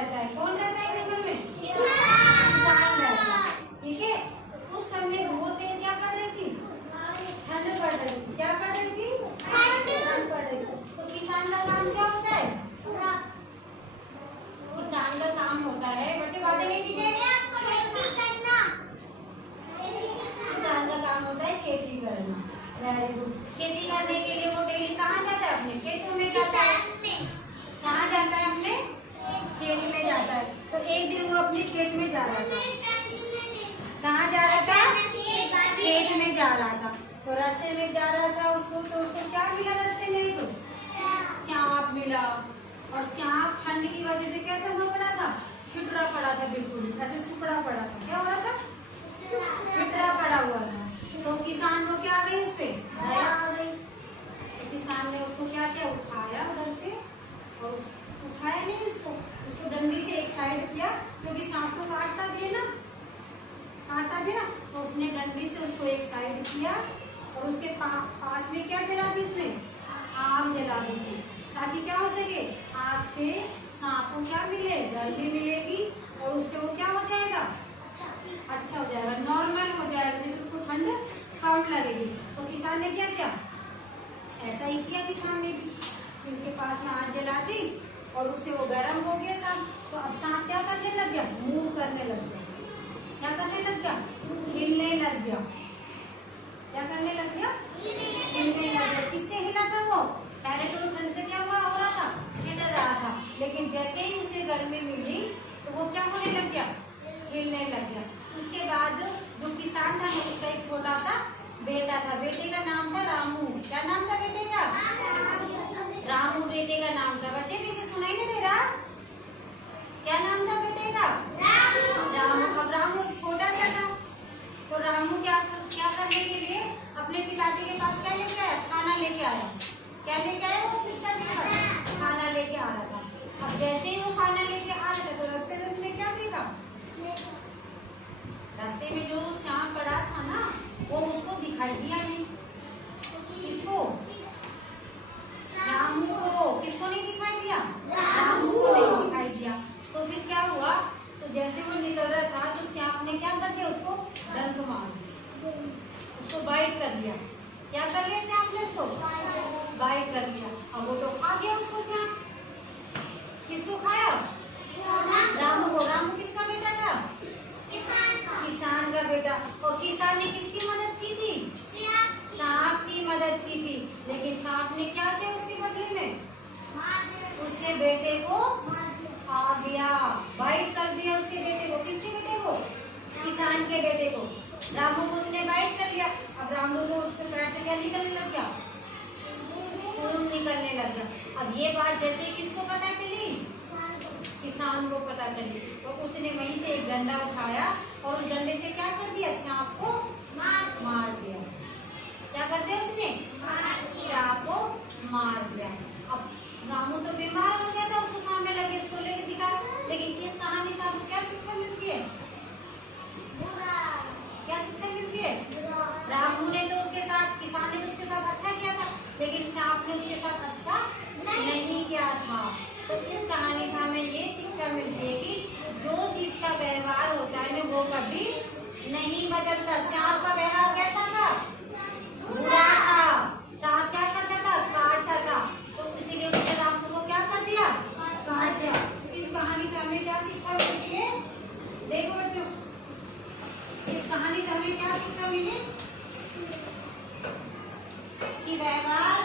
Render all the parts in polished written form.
रहता है। कौन रहता है जंगल में? किसान रहता है। ठीक है, उस समय बहुत तेज क्या पड़ रही थी? ठंड पड़ रही थी। क्या पड़ रही थी? ठंड पड़ रही थी। तो किसान का काम क्या होता है? किसान का काम होता है, बच्चे बातें नहीं कीजिए। किसान का काम होता है खेती करना। Very good. खेती करने के लिए वो डेली कहाँ जाता है? अपने खेतों में जाता है। कहाँ जाता है? अपने खेत में जाता है। तो एक दिन वो अपने खेत में जा रहा था। कहाँ जा रहा था? खेत में जा रहा था। तो रास्ते में जा रहा था, उसको क्या मिला रास्ते में? तो सांप मिला। और सांप ठंड की वजह से कैसा हुआ पड़ा था? छिटरा पड़ा था, बिल्कुल ऐसे सुखड़ा पड़ा था। क्या हो रहा था? छिटरा पड़ा हुआ था। तो किसान को क्या आ गई? उस पे दया आ गई। तो किसान ने उसको क्या किया? उठाया उधर से, और उठाया नहीं उसको डंडी से एक साइड किया, क्योंकि सांप तो काटता भी है ना, काटता भी ना। तो उसने डंडी से उसको एक साइड किया, और उसके पास में क्या जला दी उसने? आग जला दी थी, ताकि क्या हो सके? आग से सांप को क्या मिले? गर्मी मिलेगी, और उससे वो क्या हो जाएगा? अच्छा हो जाएगा, नॉर्मल हो जाएगा, जैसे उसको ठंड कम लगेगी। तो किसान ने क्या किया? ऐसा ही किया किसान ने भी। उसके पास में आग जला दी, और उससे वो गर्म हो गया सांप। तो अब सांप क्या करने लग गया? मूव करने लग गया। क्या करने लग गया? हिलने लग गया। क्या करने लग गया? हिलने लग गया। किससे हिला था वो? पहले तो ठंड से क्या हो रहा था? हिल रहा था। लेकिन जैसे ही उसे गर्मी मिली, तो वो क्या होने लग गया? हिलने लग गया। उसके बाद जो किसान था, उसका एक छोटा सा बेटा था। बेटे का नाम था रामू। क्या नाम था बेटे का? रामू बेटे का नाम था। बच्चे पीछे सुनाई नहीं दे रहा? क्या नाम था बेटे का? रामू। अब रामू छोटा सा था, तो रामू क्या करने के लिए अपने पिताजी के पास क्या लेके आया? खाना लेके आया। क्या लेके आया वो पिताजी के पास? खाना लेके आ रहा था। अब जैसे ही वो खाना लेके आ रहा था, तो रास्ते में उसने क्या देखा? रास्ते में जो सांप पड़ा था ना, वो उसको दिखाई दिया नहीं। किसको? रामू को। किसको नहीं दिखाई दिया? रामू को नहीं दिखाई दिया। तो फिर क्या हुआ? तो जैसे वो निकल रहा था, तो सांप ने क्या कर दिया? उसको डंक मार दिया, उसको बाइट कर दिया। क्या कर लिया सांप ने? उसको बाइट कर दिया। अब वो तो खा गया उसको सांप। किसको खाया? रामू को। रामू किसका बेटा था? किसान का बेटा। और किसान ने किसकी मदद की थी? सांप की मदद की थी। लेकिन सांप ने क्या किया उसके बदले में? उसके बेटे को खा गया, बाइट कर दिया उसके बेटे को। किसके बेटे को? किसान के बेटे को। रामू को उसने बाइट कर लिया। अब रामू को उसके पेट से क्या निकलने लग गया? खून निकलने लग गया। अब ये बात जैसे किसको पता चली? किसान को पता चली। तो उसने वहीं से एक डंडा उठाया, और उस डंडे से क्या कर दिया? सांप को मार दिया। क्या कर दिया उसने? सांप को मार दिया। अब रामू तो बीमार हो गया था, उसको सामने लगे, उसको लेके दिखा। लेकिन इस कहानी से आपको क्या शिक्षा मिलती है? क्या शिक्षा मिलती है? रामू ने तो उसके साथ, किसान ने तो उसके साथ अच्छा किया था, लेकिन सांप ने उसके साथ अच्छा नहीं किया था। तो इस कहानी से हमें ये शिक्षा मिलती है कि जो जिसका व्यवहार होता है ना, वो कभी नहीं बदलता। सांप का व्यवहार कैसा था? बुरा था। सांप क्या करता था? काटता था। तो इसीलिए उसने रामू को क्या कर दिया? काट दिया। इस कहानी से हमें क्या शिक्षा मिलती है? देखो बच्चों, इस कहानी से हमें क्या शिक्षा मिली? कि व्यवहार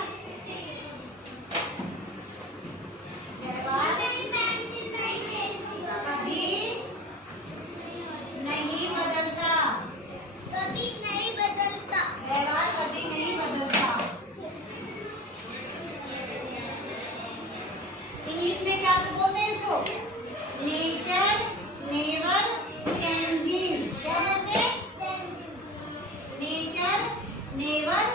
कभी नहीं बदलता। व्यवहार कभी नहीं बदलता। इंग्लिश में क्या बोलते हैं इसको? Nature never changing. क्या बोलते हैं? Nature never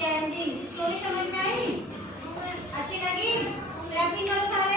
changing. स्टोरी समझ में आई? अच्छी लगी? क्लैपिंग करो सारे।